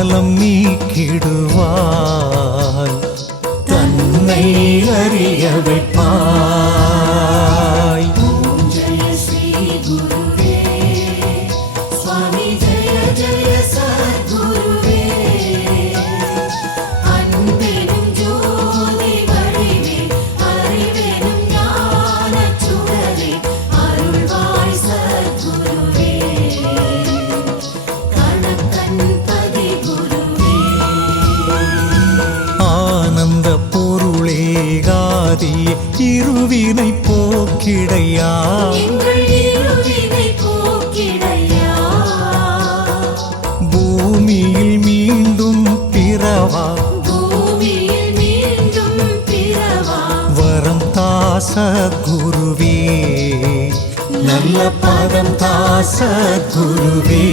மலம் நீக்கிடுவாய், தன்னை அறிய வைப்பாய். ஓம் ஜெய ஸ்ரீ குருவே சுவாமி, ஜெய ஜெய சத்குருவே. அன்பெனும் ஜோதி வடிவே, அறிவெனும் ஞானச் சுடரே, அருள்வாய் சத்குருவே. கணக்கன் பதி குருவே. ஆனந்த பொருளே காதி இருவினை போக்கிடையா, எங்கள் இருவினை போக்கிடையா. பூமியில் மீண்டும் பிறவா, பூமியில் மீண்டும் பிறவா. வரம் தாச குருவே, நல்ல பதம் தாச குருவே.